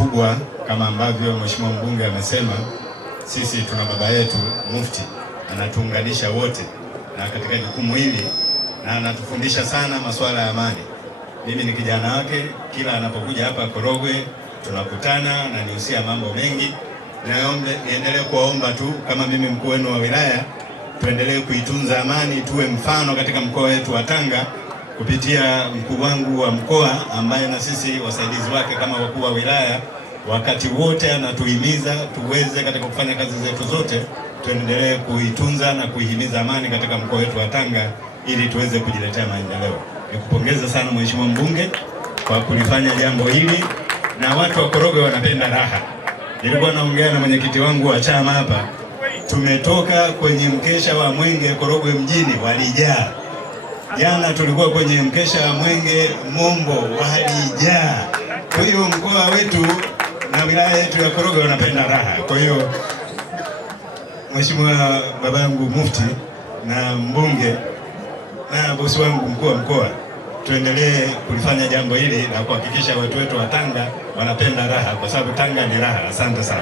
kikubwa kama ambavyo Mheshimiwa mbunge amesema, sisi tuna baba yetu Mufti anatuunganisha wote na katika jukumu hili, na anatufundisha sana masuala ya amani. Mimi ni kijana wake, kila anapokuja hapa Korogwe tunakutana na nihusia mambo mengi. Niendelee kuwaomba tu kama mimi mkuu wenu wa wilaya, tuendelee kuitunza amani, tuwe mfano katika mkoa wetu wa Tanga kupitia mkuu wangu wa mkoa ambaye na sisi wasaidizi wake kama wakuu wa wilaya, wakati wote anatuhimiza tuweze katika kufanya kazi zetu zote tuendelee kuitunza na kuihimiza amani katika mkoa wetu wa Tanga ili tuweze kujiletea maendeleo. Nikupongeza sana Mheshimiwa mbunge kwa kulifanya jambo hili, na watu wa Korogwe wanapenda raha. Nilikuwa naongea na mwenyekiti wangu wa chama hapa, tumetoka kwenye mkesha wa Mwenge Korogwe mjini walijaa. Jana tulikuwa kwenye mkesha wa Mwenge Mombo walijaa. Kwa hiyo mkoa wetu na wilaya yetu ya Korogwe wanapenda raha. Kwa hiyo Mheshimiwa babangu Mufti na mbunge na bosi wangu mkuu wa mkoa, tuendelee kulifanya jambo hili na kuhakikisha watu wetu wa Tanga wanapenda raha, kwa sababu Tanga ni raha. Asante sana.